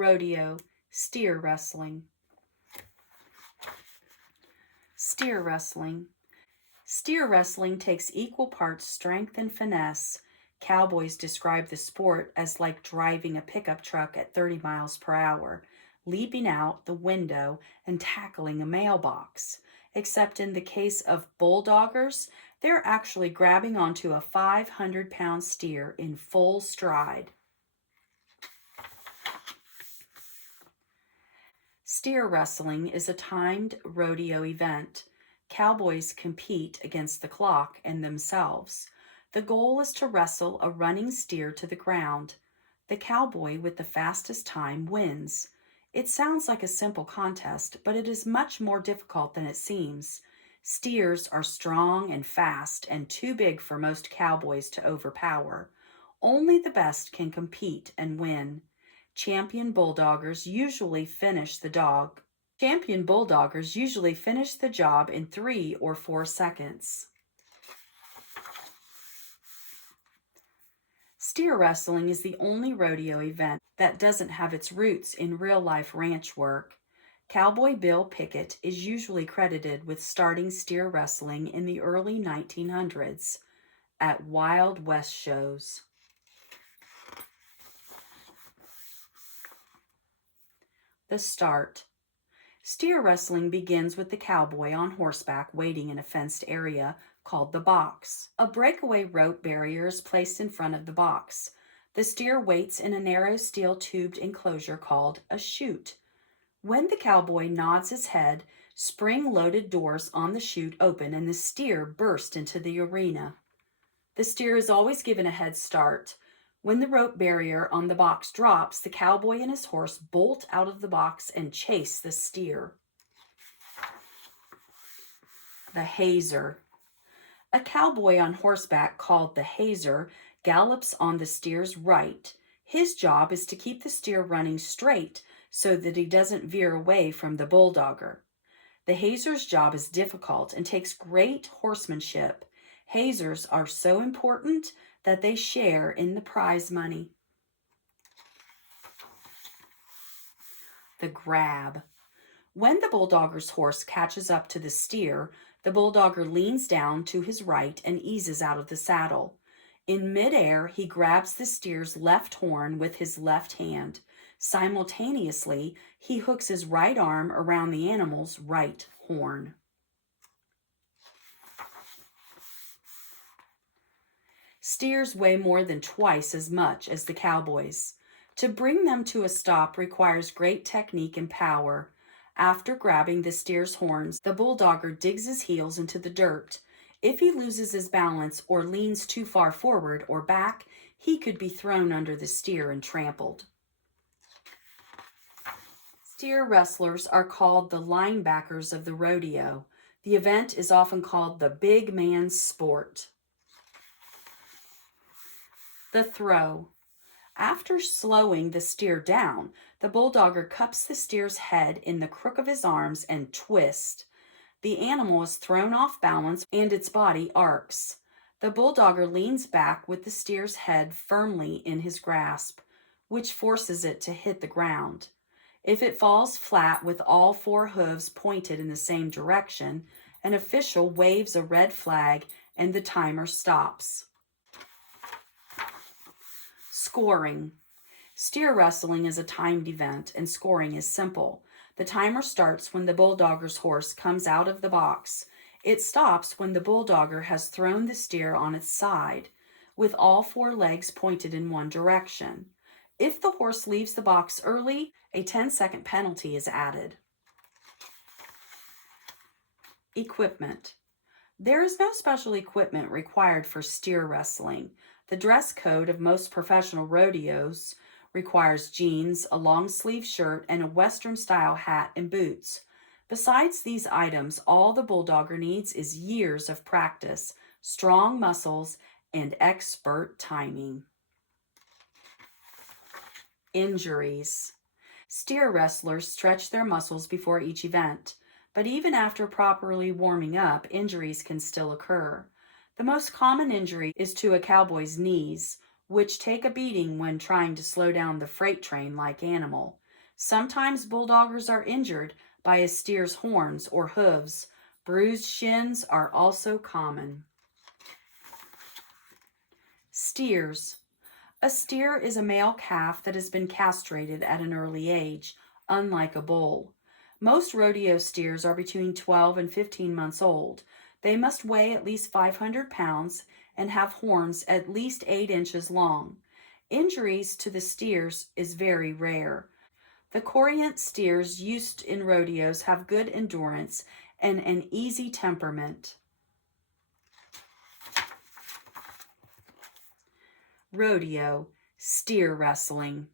Rodeo, steer wrestling. Steer wrestling. Steer wrestling takes equal parts strength and finesse. Cowboys describe the sport as like driving a pickup truck at 30 miles per hour, leaping out the window and tackling a mailbox. Except in the case of bulldoggers, they're actually grabbing onto a 500-pound steer in full stride. Steer wrestling is a timed rodeo event. Cowboys compete against the clock and themselves. The goal is to wrestle a running steer to the ground. The cowboy with the fastest time wins. It sounds like a simple contest, but it is much more difficult than it seems. Steers are strong and fast and too big for most cowboys to overpower. Only the best can compete and win. Champion bulldoggers usually finish the job in 3 or 4 seconds. Steer wrestling is the only rodeo event that doesn't have its roots in real-life ranch work. Cowboy Bill Pickett is usually credited with starting steer wrestling in the early 1900s at Wild West shows. The start. Steer wrestling begins with the cowboy on horseback waiting in a fenced area called the box. A breakaway rope barrier is placed in front of the box. The steer waits in a narrow steel tubed enclosure called a chute. When the cowboy nods his head, spring-loaded doors on the chute open and the steer bursts into the arena. The steer is always given a head start. When the rope barrier on the box drops, the cowboy and his horse bolt out of the box and chase the steer. The hazer. A cowboy on horseback called the hazer gallops on the steer's right. His job is to keep the steer running straight so that he doesn't veer away from the bulldogger. The hazer's job is difficult and takes great horsemanship. Hazers are so important that they share in the prize money. The grab. When the bulldogger's horse catches up to the steer, the bulldogger leans down to his right and eases out of the saddle. In midair, he grabs the steer's left horn with his left hand. Simultaneously, he hooks his right arm around the animal's right horn. Steers weigh more than twice as much as the cowboys. To bring them to a stop requires great technique and power. After grabbing the steer's horns, the bulldogger digs his heels into the dirt. If he loses his balance or leans too far forward or back, he could be thrown under the steer and trampled. Steer wrestlers are called the linebackers of the rodeo. The event is often called the big man's sport. The throw. After slowing the steer down, the bulldogger cups the steer's head in the crook of his arms and twists. The animal is thrown off balance and its body arcs. The bulldogger leans back with the steer's head firmly in his grasp, which forces it to hit the ground. If it falls flat with all 4 hooves pointed in the same direction, an official waves a red flag and the timer stops. Scoring. Steer wrestling is a timed event and scoring is simple. The timer starts when the bulldogger's horse comes out of the box. It stops when the bulldogger has thrown the steer on its side, with all 4 legs pointed in one direction. If the horse leaves the box early, a 10-second penalty is added. Equipment. There is no special equipment required for steer wrestling. The dress code of most professional rodeos requires jeans, a long-sleeve shirt, and a Western-style hat and boots. Besides these items, all the bulldogger needs is years of practice, strong muscles, and expert timing. Injuries. Steer wrestlers stretch their muscles before each event, but even after properly warming up, injuries can still occur. The most common injury is to a cowboy's knees, which take a beating when trying to slow down the freight train-like animal. Sometimes bulldoggers are injured by a steer's horns or hooves. Bruised shins are also common. Steers. A steer is a male calf that has been castrated at an early age, unlike a bull. Most rodeo steers are between 12 and 15 months old. They must weigh at least 500 pounds and have horns at least 8 inches long. Injuries to the steers is very rare. The corient steers used in rodeos have good endurance and an easy temperament. Rodeo, steer wrestling.